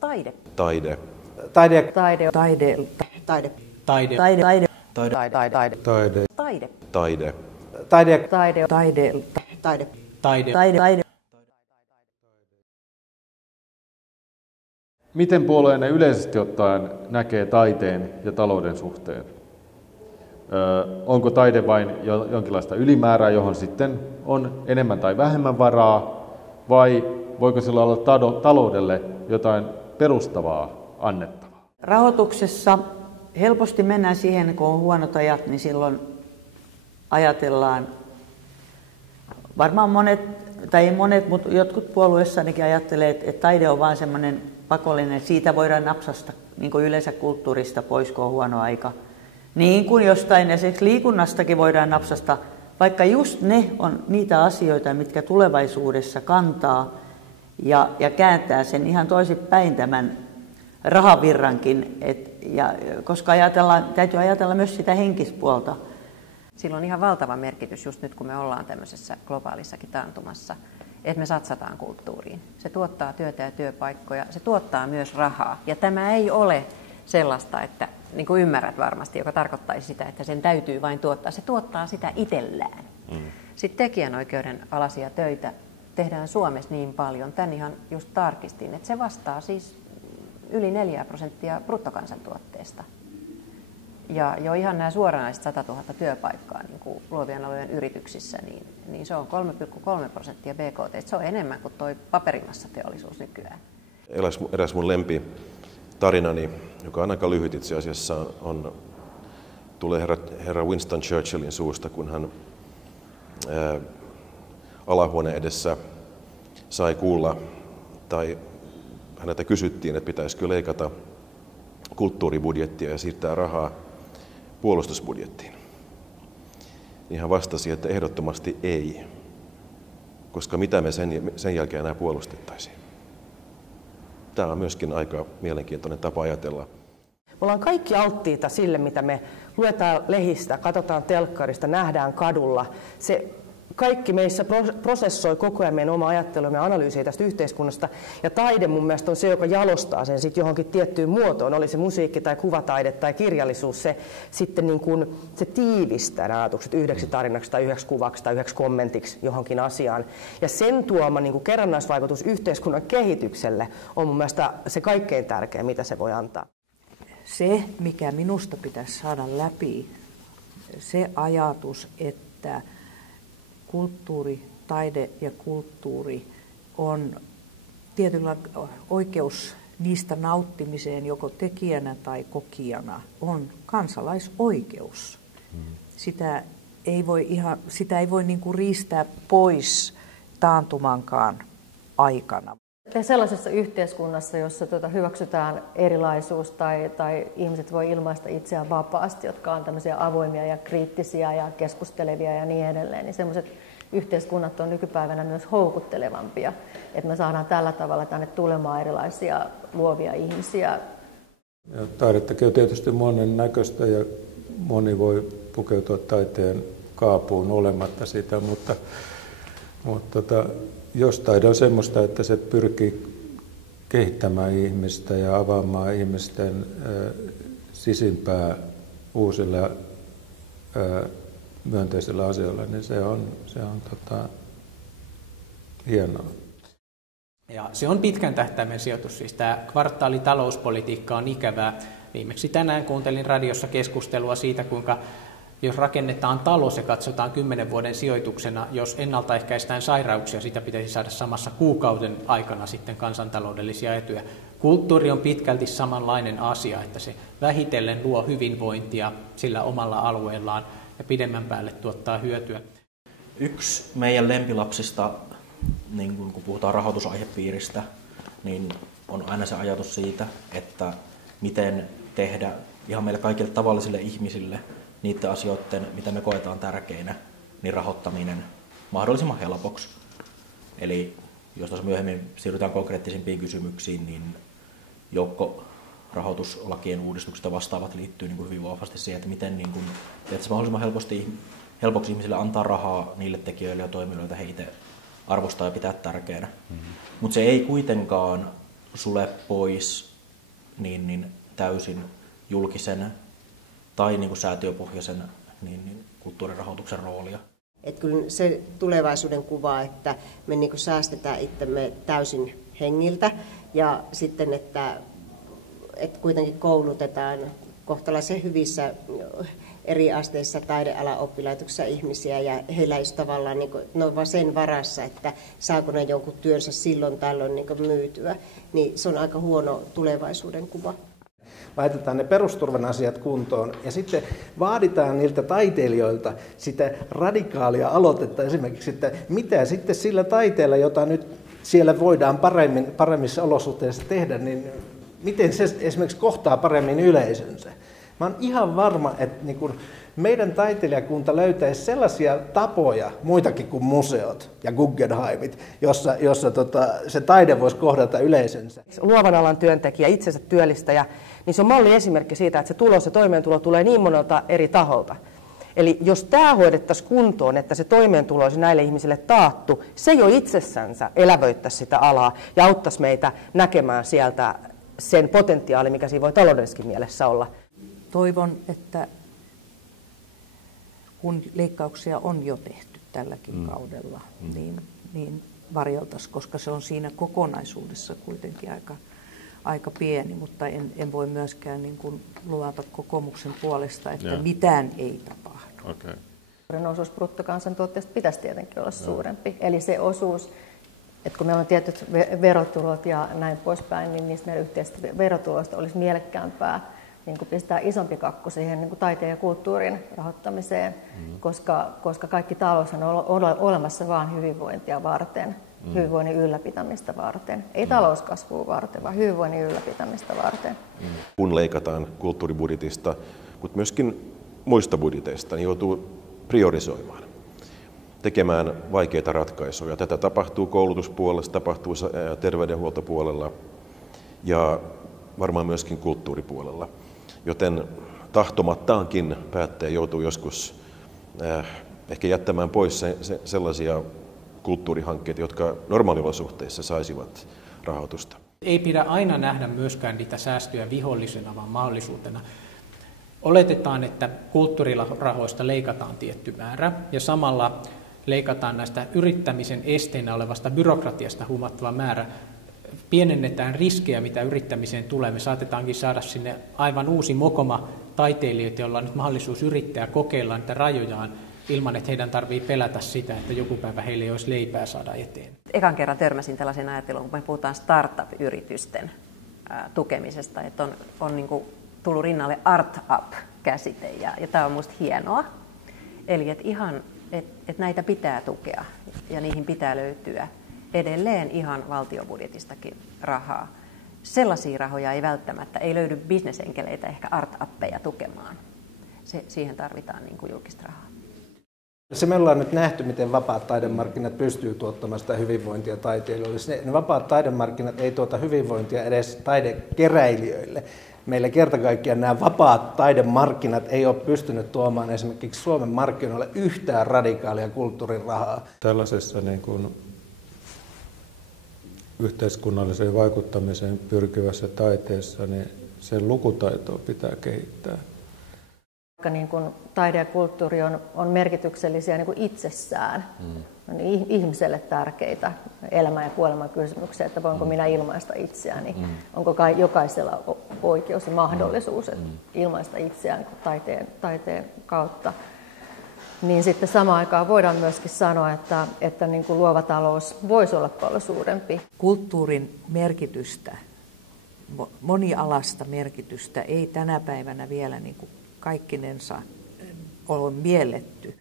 Taide. Taide. Taide. Taide. Taide. Taide. Taide. Taide. Taide. Taide. Taide. Taide. Taide. Taide. Taide. Taide. Taide. Taide. Taide. Miten puolueenne yleisesti ottaen näkee taiteen ja talouden suhteen? Onko taide vain jonkinlaista ylimäärää, johon sitten on enemmän tai vähemmän varaa, vai voiko sillä olla taloudelle jotain perustavaa annettavaa? Rahoituksessa helposti mennään siihen, kun on huonot ajat, niin silloin ajatellaan, varmaan monet, tai ei monet, mutta jotkut puolueissa ainakin ajattelee, että taide on vain semmoinen pakollinen, siitä voidaan napsasta niin kuin yleensä kulttuurista pois, kun on huono aika. Niin kuin jostain esimerkiksi liikunnastakin voidaan napsasta, vaikka just ne on niitä asioita, mitkä tulevaisuudessa kantaa ja kääntää sen ihan toisinpäin tämän rahavirrankin, koska täytyy ajatella myös sitä henkispuolta. Sillä on ihan valtava merkitys just nyt, kun me ollaan tämmöisessä globaalissakin taantumassa, että me satsataan kulttuuriin. Se tuottaa työtä ja työpaikkoja, se tuottaa myös rahaa. Ja tämä ei ole sellaista, että niin kuin ymmärrät varmasti, joka tarkoittaisi sitä, että sen täytyy vain tuottaa. Se tuottaa sitä itsellään. Sitten tekijänoikeuden alaisia töitä tehdään Suomessa niin paljon, tän ihan just tarkistin, että se vastaa siis yli 4% bruttokansantuotteesta. Ja jo ihan nämä suoranaiset 100 000 työpaikkaa niin kuin luovien alojen yrityksissä, niin se on 3,3% BKT. Se on enemmän kuin tuo paperimassateollisuus nykyään. Eräs mun lempitarinani, joka on aika lyhyt itse asiassa, tulee herra Winston Churchillin suusta, kun hän alahuoneen edessä sai kuulla, tai häneltä kysyttiin, että pitäisikö leikata kulttuuribudjettia ja siirtää rahaa puolustusbudjettiin. Niin hän vastasi, että ehdottomasti ei, koska mitä me sen jälkeen enää puolustettaisiin. Tämä on myöskin aika mielenkiintoinen tapa ajatella. Me ollaan kaikki alttiita sille, mitä me luetaan lehdistä, katsotaan telkkarista, nähdään kadulla. Se kaikki meissä prosessoi koko ajan meidän oma ajattelumme ja analyysiä tästä yhteiskunnasta. Ja taide mun mielestä on se, joka jalostaa sen sit johonkin tiettyyn muotoon. Oli se musiikki tai kuvataide tai kirjallisuus. Se sitten niin kuin, se tiivistää nämä ajatukset yhdeksi tarinaksi tai yhdeksi kuvaksi tai yhdeksi kommentiksi johonkin asiaan. Ja sen tuoma niin kuin kerrannaisvaikutus yhteiskunnan kehitykselle on mun mielestä se kaikkein tärkein, mitä se voi antaa. Se, mikä minusta pitäisi saada läpi, se ajatus, että kulttuuri, taide ja kulttuuri on tietyllä oikeus niistä nauttimiseen joko tekijänä tai kokijana, on kansalaisoikeus. Sitä ei voi niin kuin riistää pois taantumankaan aikana. Sellaisessa yhteiskunnassa, jossa hyväksytään erilaisuus tai ihmiset voi ilmaista itseään vapaasti, jotka on tämmöisiä avoimia ja kriittisiä ja keskustelevia ja niin edelleen, niin sellaiset yhteiskunnat on nykypäivänä myös houkuttelevampia, että me saadaan tällä tavalla tänne tulemaan erilaisia luovia ihmisiä. Ja taidettakin on tietysti monen näköistä ja moni voi pukeutua taiteen kaapuun olematta sitä, mutta jos taide on semmoista, että se pyrkii kehittämään ihmistä ja avaamaan ihmisten sisimpää uusille myönteisillä asioilla, niin se on hienoa. Ja se on pitkän tähtäimen sijoitus. Siis tämä kvartaalitalouspolitiikka on ikävää. Viimeksi tänään kuuntelin radiossa keskustelua siitä, kuinka jos rakennetaan talo, se katsotaan 10 vuoden sijoituksena. Jos ennaltaehkäistään sairauksia, sitä pitäisi saada samassa kuukauden aikana sitten kansantaloudellisia etuja. Kulttuuri on pitkälti samanlainen asia, että se vähitellen luo hyvinvointia sillä omalla alueellaan ja pidemmän päälle tuottaa hyötyä. Yksi meidän lempilapsista, niin kun puhutaan rahoitusaihepiiristä, niin on aina se ajatus siitä, että miten tehdä ihan meille kaikille tavallisille ihmisille niiden asioiden, mitä me koetaan tärkeinä, niin rahoittaminen mahdollisimman helpoksi. Eli jos tuossa myöhemmin siirrytään konkreettisimpiin kysymyksiin, niin joukkorahoituslakien uudistukset ja vastaavat liittyy niin hyvin vahvasti siihen, että miten niin se mahdollisimman helpoksi ihmisille antaa rahaa niille tekijöille ja toimijoille, joita he itse arvostaa ja pitää tärkeänä. Mutta se ei kuitenkaan sule pois niin täysin julkisen tai niin kuin säätiöpohjaisen niin kulttuurirahoituksen roolia. Että kyllä se tulevaisuuden kuva, että me niin kuin säästetään itsemme täysin hengiltä ja sitten, että kuitenkin koulutetaan kohtalaisen hyvissä eri asteissa taidealan oppilaitoksissa ihmisiä ja heillä ei tavallaan, niin kuin, ne on vaan sen varassa, että saako ne jonkun työnsä silloin tällöin niin kuin myytyä, niin se on aika huono tulevaisuuden kuva. Laitetaan ne perusturvan asiat kuntoon ja sitten vaaditaan niiltä taiteilijoilta sitä radikaalia aloitetta esimerkiksi, että mitä sitten sillä taiteella, jota nyt siellä voidaan paremmissa olosuhteissa tehdä, niin miten se esimerkiksi kohtaa paremmin yleisönsä. Mä oon ihan varma, että niin kun meidän taiteilijakunta löytäisi sellaisia tapoja, muitakin kuin museot ja Guggenheimit, jossa se taide voisi kohdata yleisönsä. Luovan alan työntekijä, itsensä työllistäjä, niin se on malliesimerkki siitä, että se tulos ja toimeentulo tulee niin monelta eri taholta. Eli jos tämä hoidettaisiin kuntoon, että se toimeentulo olisi näille ihmisille taattu, se jo itsessänsä elävöittäisi sitä alaa ja auttaisi meitä näkemään sieltä sen potentiaali, mikä siinä voi taloudellisessakin mielessä olla. Toivon, että kun leikkauksia on jo tehty tälläkin kaudella, niin varjeltaisiin, koska se on siinä kokonaisuudessa kuitenkin aika pieni, mutta en voi myöskään niin kuin luvata kokoomuksen puolesta, että mitään ei tapahdu. Okay. Osuus bruttokansantuotteesta pitäisi tietenkin olla suurempi. Eli se osuus, että kun meillä on tietyt verotulot ja näin poispäin, niin niistä meidän yhteisistä verotuloista olisi mielekkäämpää niin kuin pistää isompi kakku siihen niin kuin taiteen ja kulttuurin rahoittamiseen, koska kaikki talous on olemassa vain hyvinvointia varten, hyvinvoinnin ylläpitämistä varten. Ei talouskasvua varten, vaan hyvinvoinnin ylläpitämistä varten. Kun leikataan kulttuuribudjetista, mutta myöskin muista budjeteista, niin joutuu priorisoimaan, tekemään vaikeita ratkaisuja. Tätä tapahtuu koulutuspuolella, tapahtuu terveydenhuoltopuolella ja varmaan myöskin kulttuuripuolella. Joten tahtomattaankin päättäjä joutuu joskus ehkä jättämään pois sellaisia kulttuurihankkeita, jotka normaaliolosuhteissa saisivat rahoitusta. Ei pidä aina nähdä myöskään niitä säästöjä vihollisena, vaan mahdollisuutena. Oletetaan, että kulttuurirahoista leikataan tietty määrä ja samalla leikataan näistä yrittämisen esteenä olevasta byrokratiasta huomattava määrä. Pienennetään riskejä, mitä yrittämiseen tulee. Me saatetaankin saada sinne aivan uusi mokoma taiteilijoita, joilla on nyt mahdollisuus yrittää kokeilla niitä rajojaan ilman, että heidän tarvitsee pelätä sitä, että joku päivä heille ei olisi leipää saada eteen. Ekan kerran törmäsin tällaisen ajatteluun, kun me puhutaan startup-yritysten tukemisesta, että on niin kuin tullut rinnalle art up-käsite ja tämä on minusta hienoa. Eli että näitä pitää tukea ja niihin pitää löytyä edelleen ihan valtiobudjetistakin rahaa. Sellaisia rahoja ei välttämättä, ei löydy bisnesenkeleitä ehkä art-appeja tukemaan. Siihen tarvitaan niin kuin julkista rahaa. Se me ollaan nyt nähty, miten vapaat taidemarkkinat pystyy tuottamaan sitä hyvinvointia taiteilijoille. Ne vapaat taidemarkkinat ei tuota hyvinvointia edes taidekeräilijöille. Meillä kerta kaikkiaan nämä vapaat taidemarkkinat ei ole pystynyt tuomaan esimerkiksi Suomen markkinoille yhtään radikaalia kulttuurirahaa. Tällaisessa niin kuin yhteiskunnalliseen vaikuttamiseen pyrkivässä taiteessa, niin sen lukutaitoa pitää kehittää. Niin kuin taide ja kulttuuri on merkityksellisiä niin kuin itsessään, on ihmiselle tärkeitä elämän ja kuoleman kysymyksiä, että voinko minä ilmaista itseäni, onko jokaisella oikeus ja mahdollisuus ilmaista itseään taiteen kautta. Niin sitten samaan aikaan voidaan myöskin sanoa, että niin kuin luova talous voisi olla paljon suurempi. Kulttuurin merkitystä, monialasta merkitystä ei tänä päivänä vielä niin kuin kaikkinensa ole mielletty.